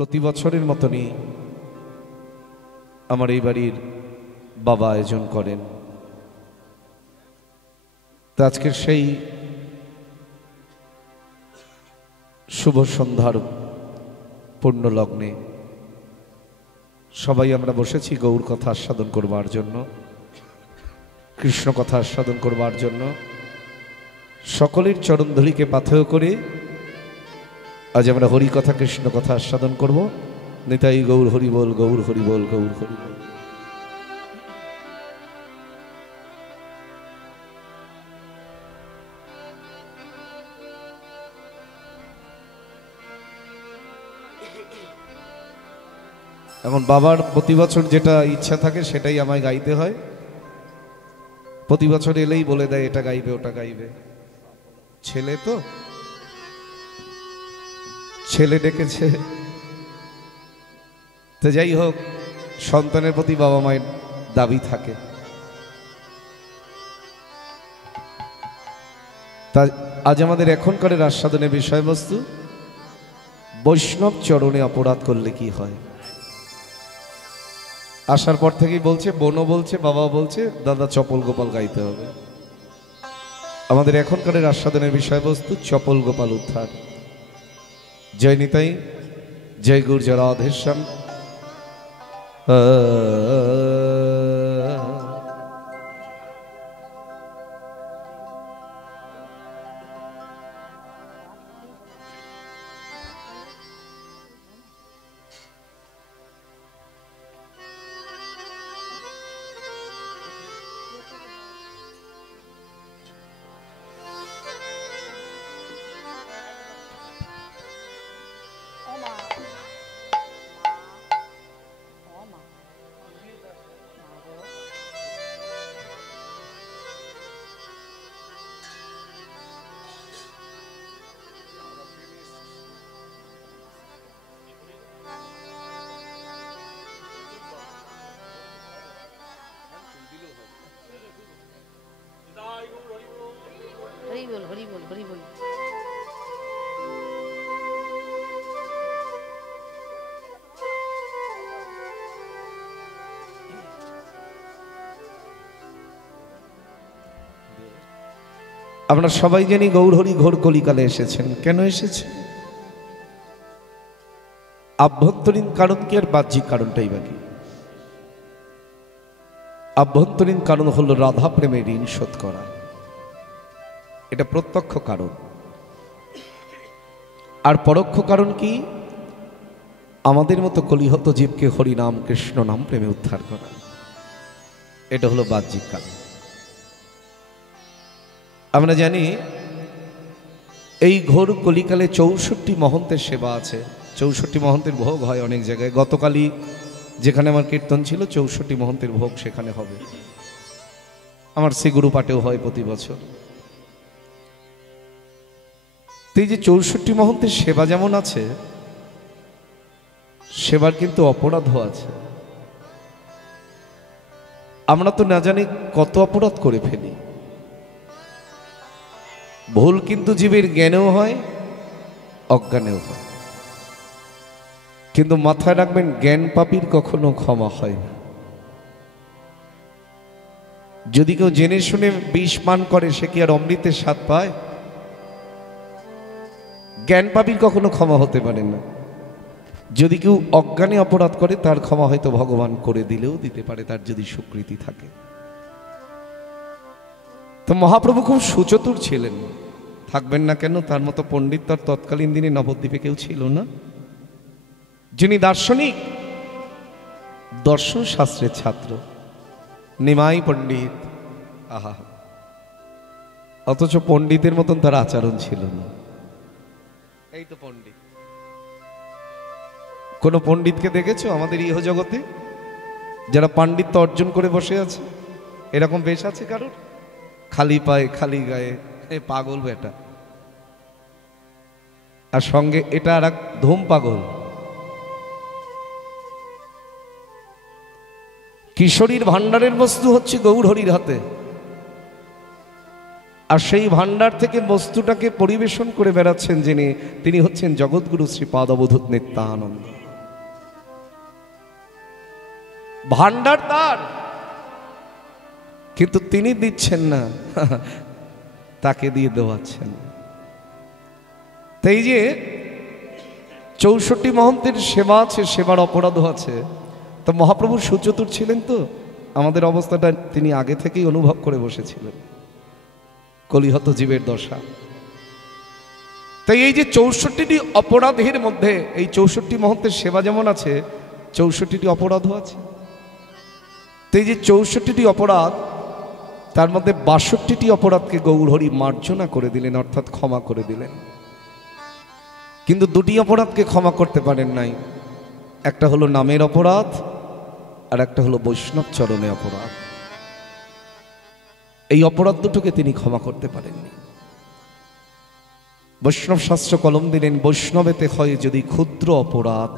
প্রতি বছরের মতনই আমার এই বাড়ির বাবা আয়োজন করেন। তো আজকের সেই শুভ সন্ধ্যার পূর্ণ লগ্নে সবাই আমরা বসেছি গৌর কথা আস্বাদন করবার জন্য, কৃষ্ণ কথা আস্বাদন করবার জন্য। সকলের চরণধূলিকে পাথেয় করে আজ আমরা হরি কথা কৃষ্ণ কথা আস্বাদন করব। নিতাই গৌর হরি বল, গৌর হরি বল, গৌর হরি বল। এখন বাবার প্রতি বছর যেটা ইচ্ছা থাকে সেটাই আমায় গাইতে হয়। প্রতি বছর এলেই বলে দেয় এটা গাইবে ওটা গাইবে। ছেলে তো ছেলে ডেকেছে, তো যাই হোক, সন্তানের প্রতি বাবা মায়ের দাবি থাকে। তা আজ আমাদের এখনকার আস্বাদনের বিষয়বস্তু বৈষ্ণব চরণে অপরাধ করলে কি হয়। আসার পর থেকেই বলছে, বোনও বলছে, বাবা বলছে, দাদা চপল গোপাল গাইতে হবে। আমাদের এখনকার আস্বাদনের বিষয়বস্তু চপল গোপাল উদ্ধার। জয় নিতাই, জয় গুরু জয় রাধেশ্যাম। হরি বল, হরি বল, হরি বল। আমরা সবাই জানি গৌর হরি ঘোর কলিকালে এসেছেন। কেন এসেছে? আভ্যন্তরীণ কারণ কি আর বাহ্যিক কারণটাই বাকি? আভ্যন্তরীণ কারণ হলো রাধা প্রেমের ঋণ শোধ করা, এটা প্রত্যক্ষ কারণ। আর পরোক্ষ কারণ কি? আমাদের মতো কলিহত জীবকে হরি নাম কৃষ্ণ নাম প্রেমে উদ্ধার করা, এটা হলো বাহ্যিক কারণ। আমরা জানি এই ঘোর কলিকালে 64 মহন্তের সেবা আছে। 64 মহন্তের ভোগ হয় অনেক জায়গায়। গতকালই যেখানে আমার কীর্তন ছিল 64 মহন্তের ভোগ সেখানে হবে। আমার শ্রীগুরু পাঠেও হয় প্রতি বছর। এই যে 64 মহন্তের সেবা যেমন আছে, সেবার কিন্তু অপরাধও আছে। আমরা তো না জানি কত অপরাধ করে ফেলি। ভুল কিন্তু জীবের জ্ঞানেও হয়, অজ্ঞানেও হয়। কিন্তু মাথায় রাখবেন, জ্ঞান পাপীর কখনো ক্ষমা হয় না। যদি কেউ জেনে শুনে বিষ পান করে, সে কি আর অমৃতের স্বাদ পায়? জ্ঞান পাপীর কখনো ক্ষমা হতে পারে না। যদি কেউ অজ্ঞানে অপরাধ করে, তার ক্ষমা হয়তো ভগবান করে দিলেও দিতে পারে, তার যদি সুকৃতি থাকে। তো মহাপ্রভু খুব সুচতুর ছিলেন, থাকবেন না কেন? তার মতো পণ্ডিত তার তৎকালীন দিনে নবদ্বীপে কেউ ছিল না। যিনি দার্শনিক, দর্শন শাস্ত্রের ছাত্র, নিমাই পণ্ডিত। আহা, অথচ পণ্ডিতের মতন তার আচরণ ছিল না। এই তো পণ্ডিত। কোন পণ্ডিতকে দেখেছো আমাদের ইহ জগতে যারা পাণ্ডিত্য অর্জন করে বসে আছে? এরকম বেশ আছে কারোর? খালি পায়ে খালি গায়ে, পাগল বেটা। আর সঙ্গে এটা আর এক ধূম পাগল। কিশোরীর ভান্ডারের বস্তু হচ্ছে গৌর হরির হাতে, আর সেই ভান্ডার থেকে বস্তুটাকে পরিবেশন করে বেড়াচ্ছেন যিনি, তিনি হচ্ছেন জগৎগুরু শ্রীপাদ অবধূত নিত্যানন্দ। ভান্ডার তার, কিন্তু তিনি দিচ্ছেন না, তাকে দিয়ে দেওয়াচ্ছেন। তাই যে 64 মহন্তের সেবা আছে, সেবার অপরাধও আছে। তো মহাপ্রভু সুচতুর ছিলেন, তো আমাদের অবস্থাটা তিনি আগে থেকেই অনুভব করে বসেছিলেন, কলিহত জীবের দশা। তাই এই যে 64টি অপরাধের মধ্যে এই 64 মহন্তের সেবা যেমন আছে, 64টি অপরাধও আছে। তো এই যে 64টি অপরাধ, তার মধ্যে 62টি অপরাধকে গৌরহরি মার্জনা করে দিলেন, অর্থাৎ ক্ষমা করে দিলেন। কিন্তু দুটি অপরাধকে ক্ষমা করতে পারেন নাই, একটা হলো নামের অপরাধ, আর একটা হলো বৈষ্ণব চরণে অপরাধ। এই অপরাধ দুটোকে তিনি ক্ষমা করতে পারেননি। বৈষ্ণব শাস্ত্র কলম দিলেন, বৈষ্ণবেতে হয় যদি ক্ষুদ্র অপরাধ,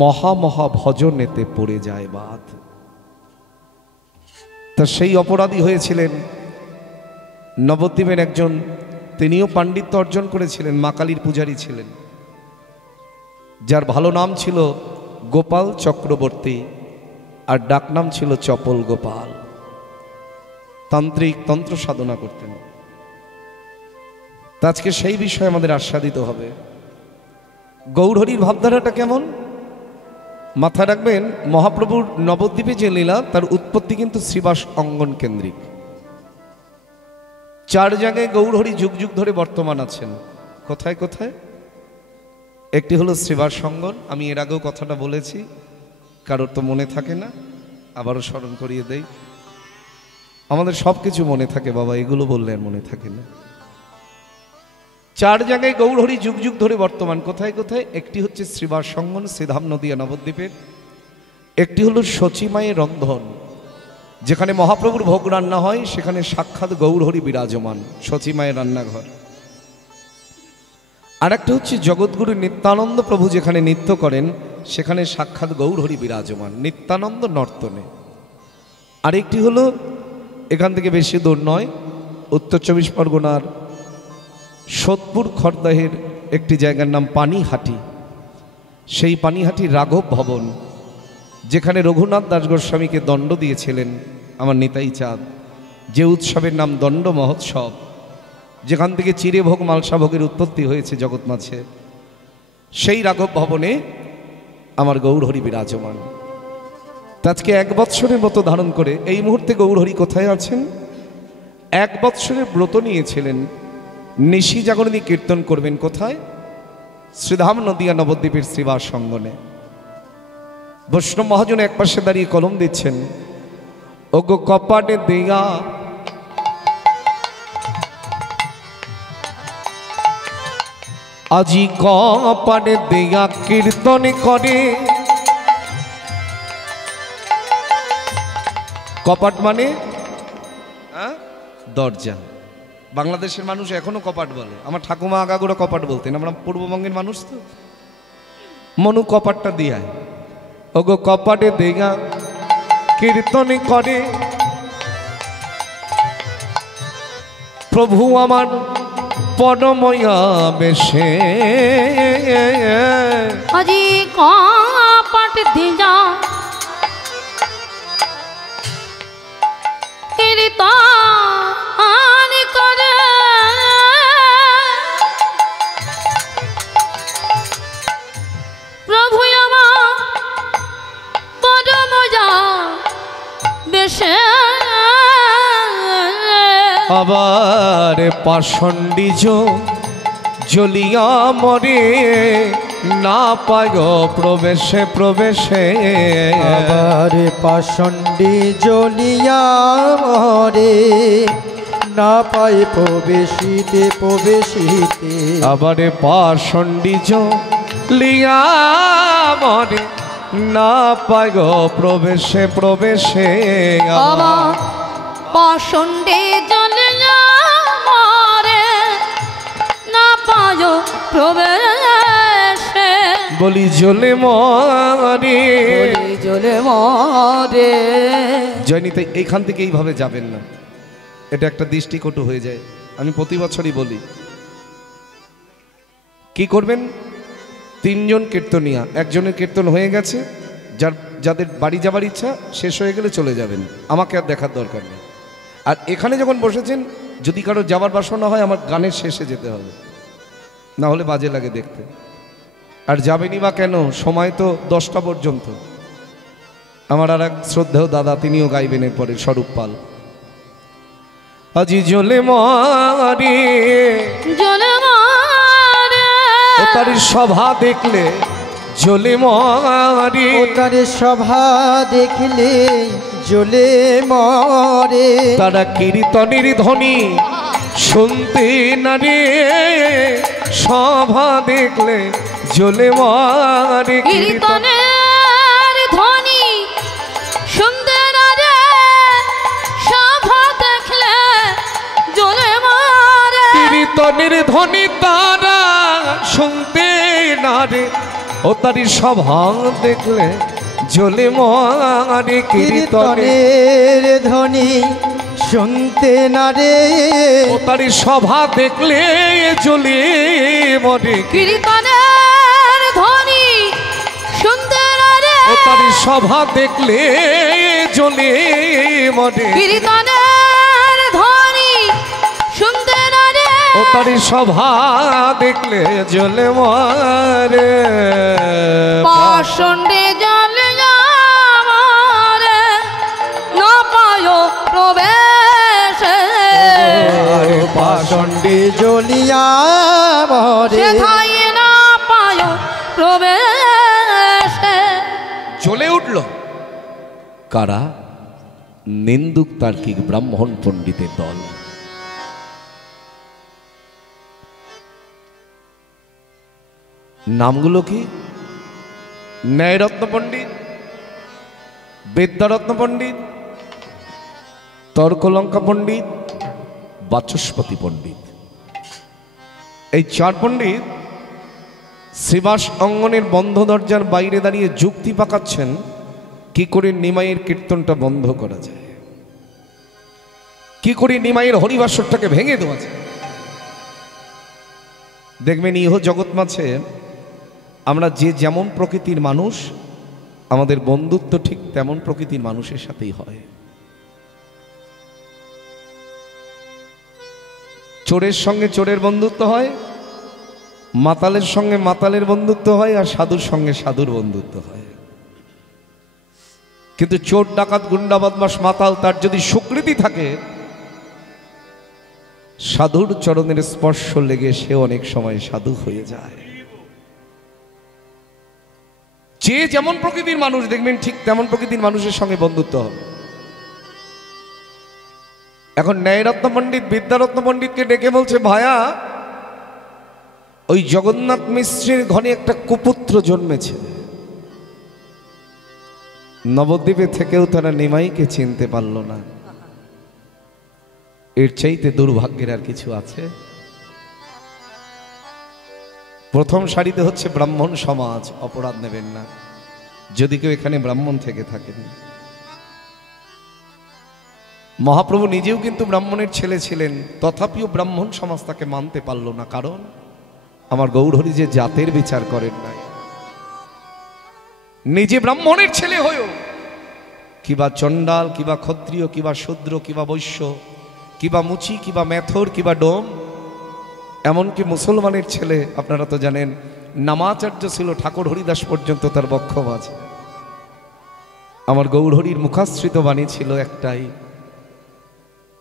মহা মহা ভজনেতে পড়ে যায় বাদ। তা সেই অপরাধী হয়েছিলেন নবদ্বীপের একজন, তিনিও পাণ্ডিত্য অর্জন করেছিলেন, মা কালীর পূজারী ছিলেন, যার ভালো নাম ছিল গোপাল চক্রবর্তী, আর ডাকনাম ছিল চপল গোপাল। তান্ত্রিক তন্ত্র সাধনা করতেন। তা আজকে সেই বিষয়ে আমাদের আস্বাদিত হবে। গৌরহরির ভাবধারাটা কেমন মাথায় রাখবেন। মহাপ্রভুর নবদ্বীপে যে লীলা, তার উৎপত্তি কিন্তু শ্রীবাস অঙ্গন কেন্দ্রিক। 4 জায়গায় গৌরহরি যুগ যুগ ধরে বর্তমান আছেন। কোথায় কোথায়? একটি হলো শ্রীবাস অঙ্গন, আমি এর আগেও কথাটা বলেছি, কারোর তো মনে থাকে না, আবারও স্মরণ করিয়ে দেই। আমাদের সব কিছু মনে থাকে বাবা, এগুলো বললে আর মনে থাকে না। 4 জায়গায় গৌরহরি যুগ যুগ ধরে বর্তমান। কোথায় কোথায়? একটি হচ্ছে শ্রীবাস অঙ্গন, শ্রীধাম নদিয়া নবদ্বীপের। একটি হলো শচীমায়ের রন্ধন, যেখানে মহাপ্রভুর ভোগ রান্না হয়, সেখানে সাক্ষাৎ গৌরহরি বিরাজমান, শচীমায়ের রান্নাঘর। আর একটা হচ্ছে জগৎগুরু নিত্যানন্দ প্রভু যেখানে নৃত্য করেন, সেখানে সাক্ষাৎ গৌরহরি বিরাজমান, নিত্যানন্দ নর্তনে। আরেকটি হলো, এখান থেকে বেশি দূর নয়, উত্তর 24 পরগনার সোদপুর খড়দহের একটি জায়গার নাম পানিহাটি। সেই পানিহাটি রাঘব ভবন, যেখানে রঘুনাথ দাস গোস্বামীকে দণ্ড দিয়েছিলেন আমার নিতাই চাঁদ, যে উৎসবের নাম দণ্ড মহোৎসব, যেখান থেকে চিরেভোগ মালসাভোগের উৎপত্তি হয়েছে জগৎ মাঝে, সেই রাঘব ভবনে আমার গৌরহরি বিরাজমান। আজকে 1 বৎসরের মতো ধারণ করে এই মুহূর্তে গৌরহরি কোথায় আছেন? 1 বৎসরের ব্রত নিয়েছিলেন, নিশি জাগরণী কীর্তন করবেন। কোথায়? শ্রীধাম নদিয়া নবদ্বীপের শ্রীবাস অঙ্গনে। বৈষ্ণব মহাজন এক পাশে দাঁড়িয়ে কলম দিচ্ছেন, ওগো কপাটে দেয়া আজি কপাটে দেয়া কীর্তন করে। কপাট মানে দরজা। বাংলাদেশের মানুষ এখনো কপাট বলে, আমার ঠাকুমা আগাগোড়া কপাট বলতেন, আমরা পূর্ববঙ্গের মানুষ তো। মনু কপাটটা দিয়ায়, ওগো কপাটে দেয়া কীর্তন করে, প্রভু আমার পরময়া বেশে। আজি কপাট দিয়া কীর্তন করে, প্রভু আমার পরময়া বেশে। আবার পাষণ্ডী জ্বলিয়া মরে, না পায় প্রবেশে প্রবেশে। আবার পাষণ্ডী জ্বলিয়া মরে, না পায় প্রবেশিতে প্রবেশিতে। আবার পাষণ্ডী জ্বলিয়া মরে, না পায় প্রবেশে প্রবেশে। আমার পাষণ্ডে জ্বলিয়া মরে, না পায় প্রবেশে। বলি জ্বলে মরে, জ্বলে মরে। জয়নিতে এইখান থেকে এইভাবে যাবেন না, এটা একটা দৃষ্টিকটু হয়ে যায়। আমি প্রতি বছরই বলি, কি করবেন? 3 জন কীর্তনিয়া, একজনের কীর্তন হয়ে গেছে, যার যাদের বাড়ি যাবার ইচ্ছা শেষ হয়ে গেলে চলে যাবেন, আমাকে আর দেখার দরকার নেই। আর এখানে যখন বসেছেন যদি কারো যাবার বাসনা হয় আমার গানের শেষে যেতে হবে, না হলে বাজে লাগে দেখতে। আর যাবেনই বা কেন, সময় তো 10টা পর্যন্ত। আমার আর এক শ্রদ্ধেয় দাদা তিনিও গাইবেন এরপরে, স্বরূপ পাল। আজি জ্বলে মারে জ্বলে মারে ও তার সভা দেখলে জ্বলে মারে, ও তার সভা দেখলে জ্বলে মরে, তারা কীর্তনের ধ্বনি শুনতে না রে, সভা দেখলে জ্বলে মারে, কীর্তনের ধ্বনি শুনতে না রে, সভা দেখলে জ্বলে মারে। কীর্তনের ধ্বনি তারা শুনতে না রে, ও তার সভা দেখলে জ্বলে মারে, কীর্তনের ধ্বনি শুনতে না রে, ও তার সভা দেখলে জ্বলে মরে, কীর্তনের ধ্বনি শুনতে না রে, ও তার সভা দেখলে জ্বলে মরে, কীর্তনের ধ্বনি শুনতে না রে, ও তার সভা দেখলে জ্বলে মরে। পাষণ্ডে জ্বলে মারে, না পায় প্রবেশে, পাষণ্ডে জ্বলিয়া মরে, সেথায় না পায় প্রবেশে। জ্বলে উঠল কারা? নিন্দুক তার্কিক ব্রাহ্মণ পণ্ডিতের দল। নামগুলো কি? ন্যায়রত্ন পণ্ডিত, বিদ্যারত্ন পণ্ডিত, তর্কলঙ্কা পণ্ডিত, বাচস্পতি পণ্ডিত। এই 4 পণ্ডিত শ্রীবাস অঙ্গনের বন্ধ দরজার বাইরে দাঁড়িয়ে যুক্তি পাকাচ্ছেন কি করে নিমাইয়ের কীর্তনটা বন্ধ করা যায়, কি করে নিমাইয়ের হরিবাসরটাকে ভেঙে দেওয়া যায়। দেখবেন ইহ জগৎ মাঝে আমরা যে যেমন প্রকৃতির মানুষ, আমাদের বন্ধুত্ব ঠিক তেমন প্রকৃতির মানুষের সাথেই হয়। চোরের সঙ্গে চোরের বন্ধুত্ব হয়, মাতালের সঙ্গে মাতালের বন্ধুত্ব হয়, আর সাধুর সঙ্গে সাধুর বন্ধুত্ব হয়। কিন্তু চোর ডাকাত গুন্ডা বদমাশ মাতাল তার যদি স্বীকৃতি থাকে, সাধুর চরণের স্পর্শ লেগে সে অনেক সময় সাধু হয়ে যায়। যে যেমন প্রকৃতির মানুষ দেখবেন ঠিক তেমন প্রকৃতির মানুষের সঙ্গে বন্ধুত্ব হবে। এখন ন্যায়রত্ন পণ্ডিত বিদ্যারত্ন পণ্ডিতকে ডেকে বলছে, ভায়া ওই জগন্নাথ মিশ্রের ঘরে একটা কুপুত্র জন্মেছে। নবদ্বীপে থেকেও তারা নিমাইকে চিনতে পারল না। এর চাইতে দুর্ভাগ্যের আর কিছু আছে? প্রথম সারিতে হচ্ছে ব্রাহ্মণ সমাজ, অপরাধ নেবেন না যদি কেউ এখানে ব্রাহ্মণ থেকে থাকেন। মহাপ্রভু নিজেও কিন্তু ব্রাহ্মণের ছেলে ছিলেন, তথাপিও ব্রাহ্মণ সমাজ তাকে মানতে পারল না। কারণ আমার গৌরহরি যে জাতের বিচার করেন নাই, নিজে ব্রাহ্মণের ছেলে হয়েও কিবা চণ্ডাল, কিবা ক্ষত্রিয়, কিবা শূদ্র, কিবা বৈশ্য, কিবা মুচি, কিবা মেথর, কিবা ডোম, এমনকি মুসলমানের ছেলে। আপনারা তো জানেন নামাচার্য ছিল ঠাকুর হরিদাস পর্যন্ত তার বক্ষম আছে। আমার গৌরহরির মুখাশ্রিত বাণী ছিল একটাই,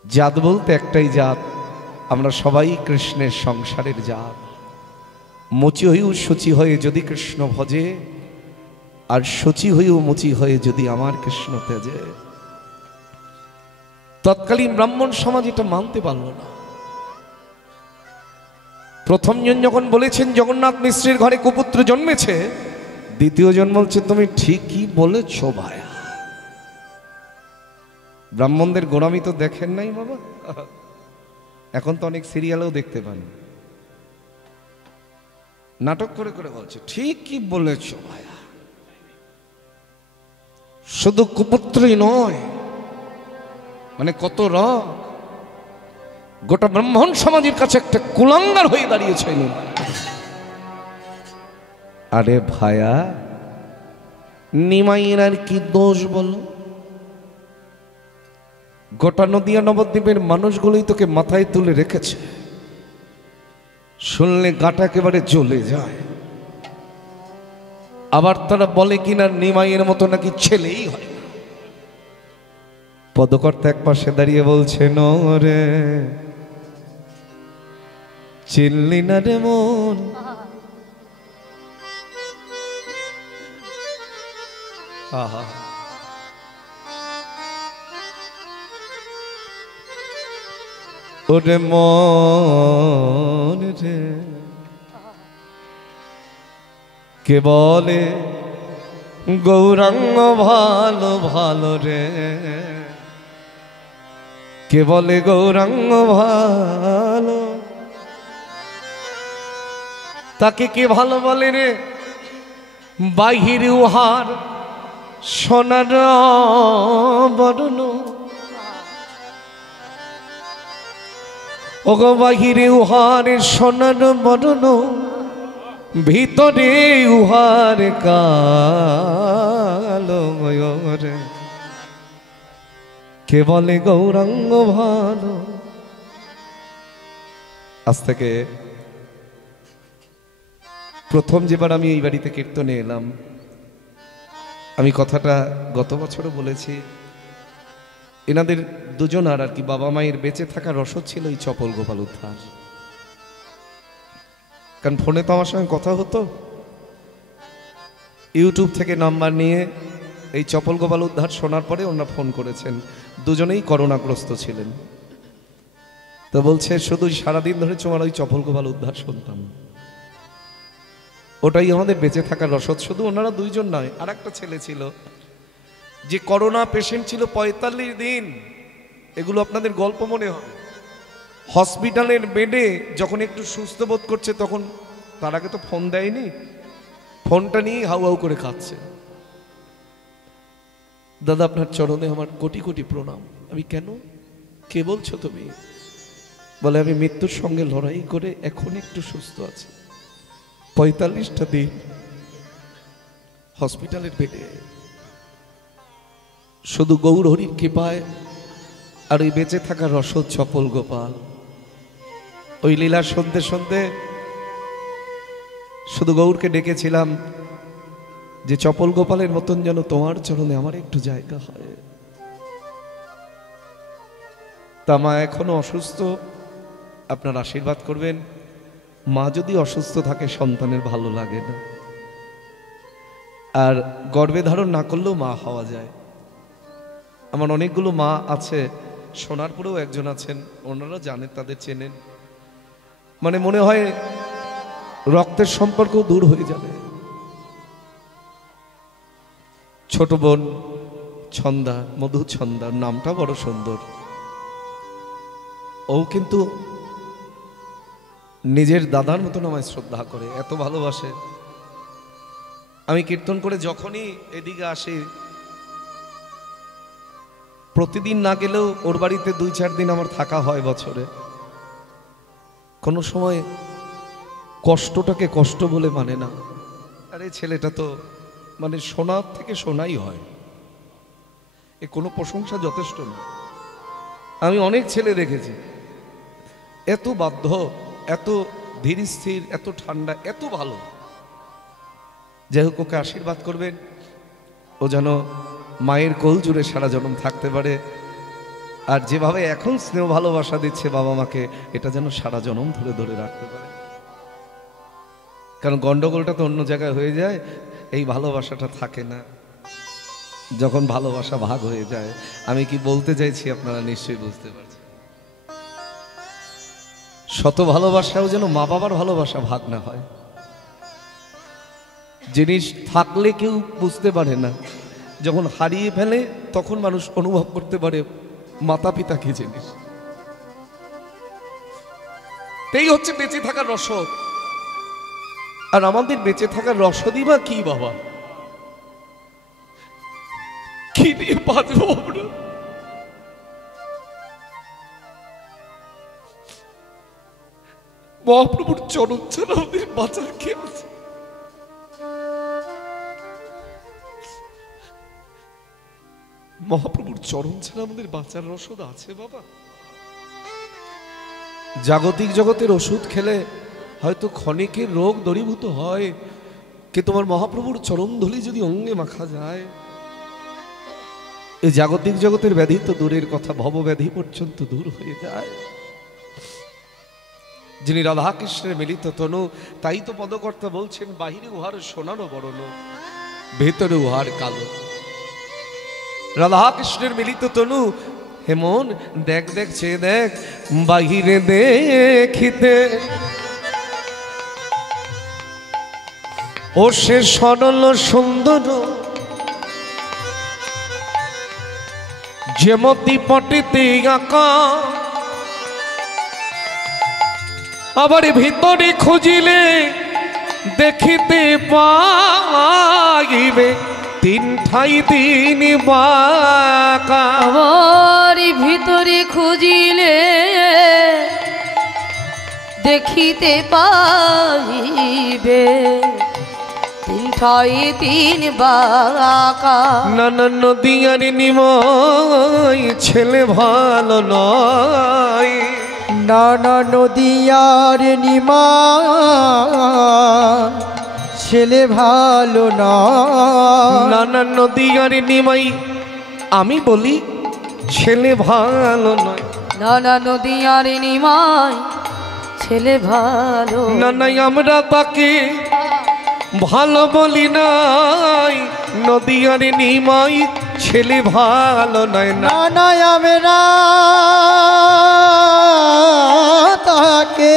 জাত বলতে একটাই জাত, আমরা সবাই কৃষ্ণের সংসারের জাত। মুচি হইও শুচি হয়ে যদি কৃষ্ণ ভজে, আর শুচি হইও মুচি হয়ে যদি আমার কৃষ্ণ তেজে। তৎকালীন ব্রাহ্মণ সমাজ এটা মানতে পারল না। প্রথম জন যখন বলেছেন জগন্নাথ মিশ্রের ঘরে কুপুত্র জন্মেছে, দ্বিতীয় জন বলছে তুমি ঠিকই বলেছ ভায়া। ব্রাহ্মণদের গোড়ামি তো দেখেন নাই বাবা, এখন তো অনেক সিরিয়ালেও দেখতে পান, নাটক করে করে বলছে ঠিকই বলেছ ভায়া। শুধু কুপুত্রই নয়, মানে কত রক, গোটা ব্রাহ্মণ সমাজের কাছে একটা কুলাঙ্গার হয়ে দাঁড়িয়েছে। আরে ভায়া, নিমাইয়ের আর কি দোষ বলো? গোটা নদিয়া নবদ্বীপের মানুষগুলোই তোকে মাথায় তুলে রেখেছে, শুনলে গাটা একেবারে জ্বলে যায়। আবার তারা বলে কিনা নিমাইয়ের মতো নাকি ছেলেই হয় না। পদকর্তা এক পাশে দাঁড়িয়ে বলছে, রে চিনলি না রে মন, আহা ওরে মন রে, কে বলে গৌরাঙ্গ ভালো ভালো রে, কে বলে গৌরাঙ্গ ভালো, তাকে কে ভালো বলে রে? বাহির উহার সোনার বরণ, ওগো বাহিরে উহার সোনার বরণ, ভিতরে উহার কালো রে, কে বলে গৌরাঙ্গ ভালো। আজ থেকে প্রথম যেবার আমি এই বাড়িতে কীর্তনে এলাম, আমি কথাটা গত বছরও বলেছি, এনাদের দুজনার আর কি বাবা মায়ের বেঁচে থাকা রসদ ছিল এই চপল গোপাল উদ্ধার। কারণ ফোনে তো আমার সঙ্গে কথা হতো, ইউটিউব থেকে নাম্বার নিয়ে এই চপল গোপাল উদ্ধার শোনার পরে ওনারা ফোন করেছেন। দুজনেই করোনাগ্রস্ত ছিলেন, তো বলছে শুধু সারাদিন ধরে তোমার ওই চপল গোপাল উদ্ধার শুনতাম, ওটাই আমাদের বেঁচে থাকার রসদ। শুধু ওনারা দুইজন নয়, আর একটা ছেলে ছিল যে করোনা পেশেন্ট ছিল ৪৫ দিন। এগুলো আপনাদের গল্প মনে হয়। হসপিটালের বেডে যখন একটু সুস্থ বোধ করছে, তখন তার আগে তো ফোন দেয়নি, ফোনটা নিয়ে হাউ হাউ করে খাচ্ছে। দাদা আপনার চরণে আমার কোটি কোটি প্রণাম। আমি কেন? কে বলছো তুমি? বলে আমি মৃত্যুর সঙ্গে লড়াই করে এখন একটু সুস্থ আছি। ৪৫টা দিন হসপিটালের বেডে, শুধু গৌর হরির কৃপায় আর ওই বেঁচে থাকা রসদ চপল গোপাল। ওই লীলা সন্ধে সন্ধে শুধু গৌরকে ডেকেছিলাম যে চপল গোপালের মতন যেন তোমার চরণে আমার একটু জায়গা হয়। তা মা এখনো অসুস্থ, আপনার আশীর্বাদ করবেন। মা যদি অসুস্থ থাকে সন্তানের ভালো লাগে না, আর গর্ভে ধারণ না করলেও মা হওয়া যায়। আমার অনেকগুলো মা আছে, সোনারপুরেও একজন আছেন, ওনারা জানেন, তাদের চেনেন। মানে মনে হয় রক্তের সম্পর্ক দূর হয়ে যাবে। ছোট বোন ছন্দা, মধু ছন্দা, নামটা বড় সুন্দর। ও কিন্তু নিজের দাদার মতন আমায় শ্রদ্ধা করে, এত ভালোবাসে। আমি কীর্তন করে যখনই এদিকে আসি, প্রতিদিন না গেলেও ওর বাড়িতে ২-৪ দিন আমার থাকা হয় বছরে। কোনো সময় কষ্টটাকে কষ্ট বলে মানে না। আরে ছেলেটা তো মানে সোনার থেকে সোনাই হয়, এ কোনো প্রশংসা যথেষ্ট না। আমি অনেক ছেলে দেখেছি এত বাধ্য, এত ধীর স্থির, এত ঠান্ডা, এত ভালো। যাই হোক, ওকে আশীর্বাদ করবেন, ও যেন মায়ের কোল জুড়ে সারা জনম থাকতে পারে। আর যেভাবে এখন স্নেহ ভালোবাসা দিচ্ছে বাবা মাকে, এটা যেন সারা জনম ধরে ধরে রাখতে পারে। কারণ গন্ডগোলটা তো অন্য জায়গায় হয়ে যায়, এই ভালোবাসাটা থাকে না যখন ভালোবাসা ভাগ হয়ে যায়। আমি কি বলতে চাইছি আপনারা নিশ্চয়ই বুঝতে পারছেন। শত ভালোবাসাও যেন মা বাবার ভালোবাসা ভাগ না হয়। জিনিস থাকলে কেউ বুঝতে পারে না, যখন হারিয়ে ফেলে তখন মানুষ অনুভব করতে পারে মাতা পিতা কি জিনিস। এই হচ্ছে বেঁচে থাকার রসদ। আর আমাদের বেঁচে থাকার রসদই বা কি বাবা? কি দিয়ে বাঁচবো আমরা? মহাপ্রভুর চরণ ছাড়া আমাদের বাঁচার কে আছে? মহাপ্রভুর চরণ ছাড়া আমাদের বাঁচার রসদ আছে বাবা? জাগতিক জগতের ওষুধ খেলে হয়তো ক্ষণিকের রোগ দূরীভূত হয়, কিন্তু তোমার মহাপ্রভুর চরণ ধুলি যদি অঙ্গে মাখা যায়, এই জাগতিক জগতের ব্যাধি তো দূরের কথা, ভবব্যাধি পর্যন্ত দূর হয়ে যায়। যিনি রাধাকৃষ্ণের মিলিত তনু, তাই তো পদকর্তা বলছেন, বাহিরে উহার সোনারও বরণ, ভেতরে উহার কালো। রাধাকৃষ্ণের মিলিত তনু, হেমন দেখ দেখ চেয়ে দেখ, বাহিরে দেখিতে ও সে সরল সুন্দর, যেমতি পটিতে আঁকা, আবার ভিতরে খুঁজিলে দেখিতে পাইবে, তিন ঠাই তিন বাঁকা। আবার ভিতরে খুঁজিলে দেখিতে পাইবে, তিন ঠাই তিন বাঁকা। নানা নদী আর নিময় ছেলে ভালো নয়, নানা নদিয়ার নিমা ছেলে ভালো না। নানা নদী আর নিমাই আমি বলি ছেলে ভালো নয়, নানা নদী আর নিমাই ছেলে ভালো। নানাই আমরা তাকে ভালো বলি নাই, নদী আর নিমাই ছেলে ভালো নয়। না নানা আমরা তাকে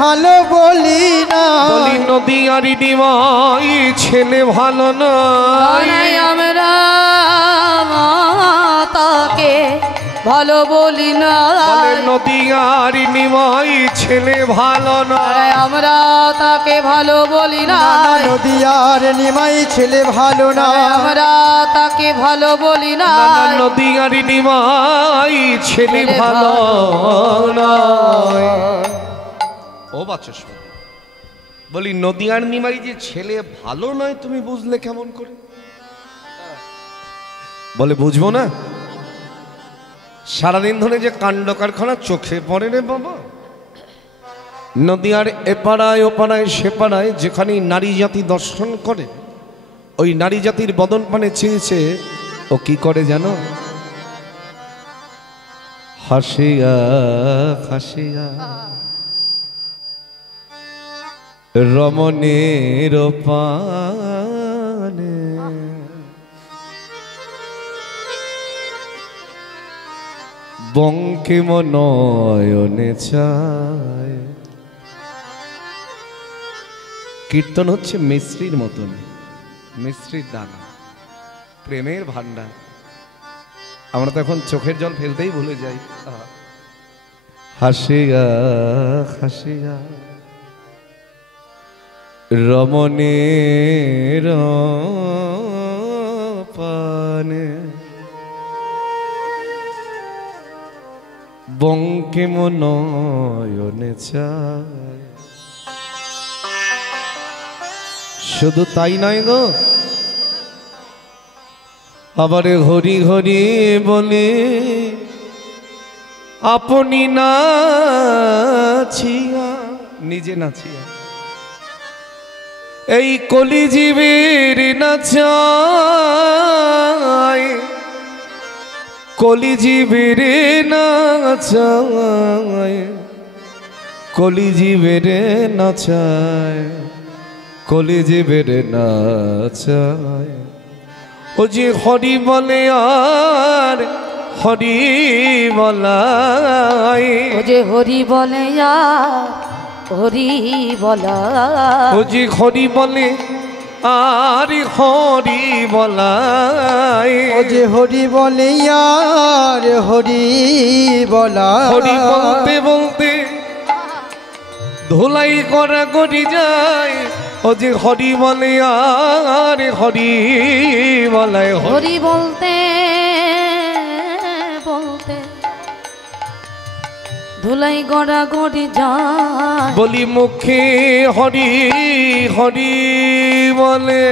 ভালো বলি না, বলি নদী আর নিমাই ছেলে ভালো নয়। আমরা তাকে ভালো বলি না, নদী আর নিমাই ছেলে ভালো নয়। আমরা তাকে ভালো বলি না, নদিয়ার নিমাই ছেলে ভালো না, আমরা তাকে ভালো বলি না, নদী আর নিমাই ছেলে ভালো নয়। ও বাচস্পতি, বলি নদী আর নিমাই যে ছেলে ভালো নয় তুমি বুঝলে কেমন করে? বলে বুঝবো না, সারাদিন ধরে যে কাণ্ড কারখানা চোখে পড়ে রে বাবা। নদী আর এপাড়ায় ওপাড়ায় সেপাড়ায় যেখানে নারী জাতি দর্শন করে, ওই নারী জাতির বদন পানে চেয়েছে ও কি করে জানো? হাসিয়া হাসিয়া রমণীর পানে বঙ্কিম নয়নে চায়। কীর্তন হচ্ছে মিশ্রির মতন, মিশ্রির দানা, প্রেমের ভান্ডার। আমরা তো এখন চোখের জল ফেলতেই ভুলে যাই। হাসিয়া হাসিয়া রমণীর পানে বঙ্কিম নয়নে চায়। শুধু তাই নয় গো, আবার হরি হরি বলে আপনি নাচিয়া, নিজে নাচিয়া এই কলিজীবের নাচায়, কলিজীবের নাচায়, কলিজীবের নাচায়, কলিজীবের নাচায়। ও যে হরি বলে আর হরি বলায়, ও যে হরি বলে হরি বলা, ও যে হরি বলে আর হরি বলায়, ও যে হরি বলে আর হরি বলা। হরি বলতে বলতে ধুলাই করা করি যায়, ও যে হরি বলে আর হরি বলায়। হরি বলতে বলতে ধুলাই গড়া গড়ি যায়, বলি মুখে হরি হরি বলে,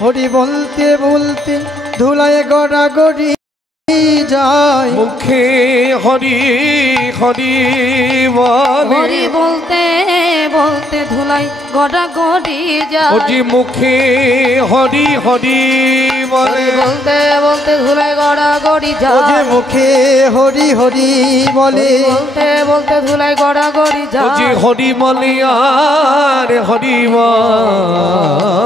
হরি বলতে বলতে ধুলায় গড়াগড়ি যায় মুখে হরি হরি বলে হরি বলতে বলতে ধুলাই গড়াগড়ি যায় ওজি মুখে হরি হরি বলে হরি বলতে বলতে ধুলাই গড়াগড়ি ও যে যায় মুখে হরি হরি বলে হরি বলতে বলতে ধুলাই গড়াগড়ি ওজি যায় হরি বলে আর হরি বলা